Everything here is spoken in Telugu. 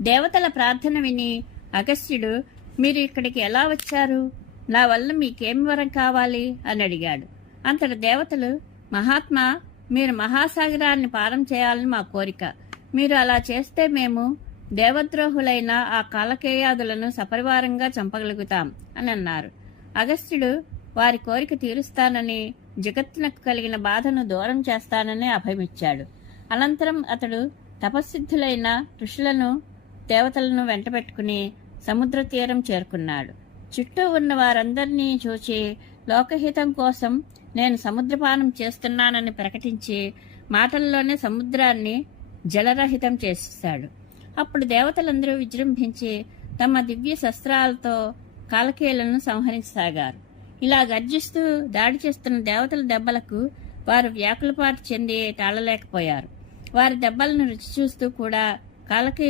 దేవతల ప్రార్థన విని అగస్త్యుడు, మీరు ఇక్కడికి ఎలా వచ్చారు? నా వల్ల మీకేం వరం కావాలి అని అడిగాడు. అంతటి దేవతలు, మహాత్మా, మీరు మహాసాగరాన్ని పారం చేయాలని మా కోరిక. మీరు అలా చేస్తే మేము దేవద్రోహులైన ఆ కాలకేయాదులను సపరివారంగా చంపగలుగుతాం అని అన్నారు. అగస్త్యుడు వారి కోరిక తీరుస్తానని, జగత్తునకు కలిగిన బాధను దూరం చేస్తానని అభయమిచ్చాడు. అనంతరం అతడు తపస్సిద్ధులైన ఋషులను, దేవతలను వెంటబెట్టుకుని సముద్ర తీరం చేరుకున్నాడు. చుట్టూ ఉన్న వారందరినీ చూచి, లోకహితం కోసం నేను సముద్రపానం చేస్తున్నానని ప్రకటించి మాటల్లోనే సముద్రాన్ని జలరహితం చేసేశాడు. అప్పుడు దేవతలందరూ విజృంభించి తమ దివ్య శస్త్రాలతో కాలకేయులను సంహరించసాగారు. ఇలా గర్జిస్తూ దాడి చేస్తున్న దేవతల దెబ్బలకు వారు వ్యాకులపాటు చెంది తాళలేకపోయారు. వారి దెబ్బలను రుచి చూస్తూ కూడా కాలకేయులు